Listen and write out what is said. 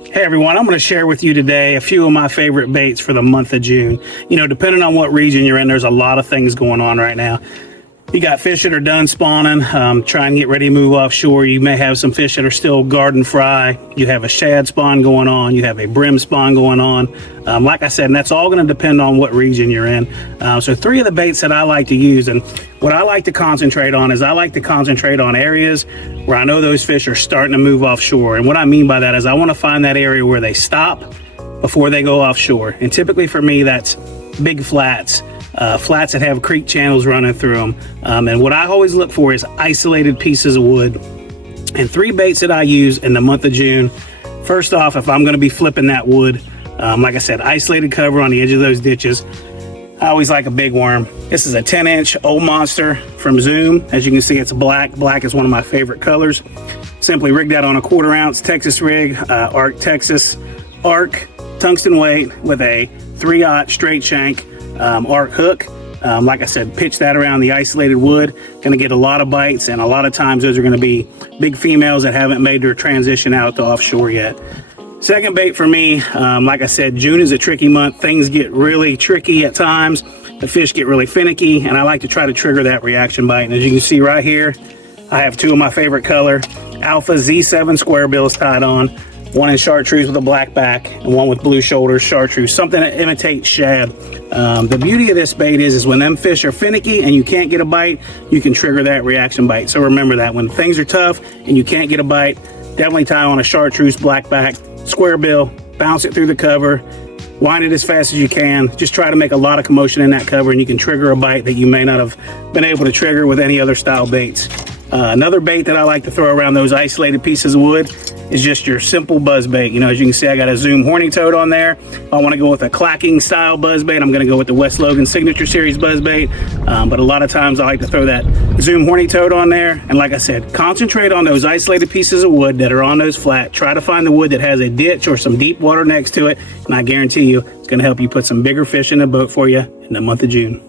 Hey everyone, I'm going to share with you today a few of my favorite baits for the month of June. You know, depending on what region you're in, there's a lot of things going on right now. You got fish that are done spawning, trying to get ready to move offshore. You may have some fish that are still garden fry. You have a shad spawn going on. You have a brim spawn going on. Like I said, and that's all going to depend on what region you're in. So three of the baits that I like to use, and what I like to concentrate on is I like to concentrate on areas where I know those fish are starting to move offshore. And what I mean by that is I want to find that area where they stop before they go offshore. And typically for me, that's big flats. Flats that have creek channels running through them. And what I always look for is isolated pieces of wood. And three baits that I use in the month of June. First off, if I'm going to be flipping that wood, like I said, isolated cover on the edge of those ditches. I always like a big worm. This is a 10-inch old monster from Zoom. As you can see, it's black. Black is one of my favorite colors. Simply rigged that on a 1/4 ounce Texas rig, Arc Texas Arc tungsten weight with a 3/0 straight shank arc hook. Like I said, pitch that around the isolated wood. Going to get a lot of bites, and a lot of times those are going to be big females that haven't made their transition out to offshore yet. Second bait for me, like I said, June is a tricky month. Things get really tricky at times. The fish get really finicky, and I like to try to trigger that reaction bite. And as you can see right here, I have two of my favorite color Alpha Z7 square bills tied on. One in chartreuse with a black back and one with blue shoulders, chartreuse, something that imitates shad. The beauty of this bait is when them fish are finicky and you can't get a bite, you can trigger that reaction bite. So remember that when things are tough and you can't get a bite, definitely tie on a chartreuse black back, square bill, bounce it through the cover, wind it as fast as you can. Just try to make a lot of commotion in that cover and you can trigger a bite that you may not have been able to trigger with any other style baits. Another bait that I like to throw around those isolated pieces of wood is just your simple buzz bait. You know, as you can see, I got a Zoom horny toad on there. If I want to go with a clacking style buzz bait, I'm going to go with the West Logan Signature Series buzz bait. But a lot of times I like to throw that Zoom horny toad on there. And like I said, concentrate on those isolated pieces of wood that are on those flat. Try to find the wood that has a ditch or some deep water next to it. And I guarantee you, it's going to help you put some bigger fish in the boat for you in the month of June.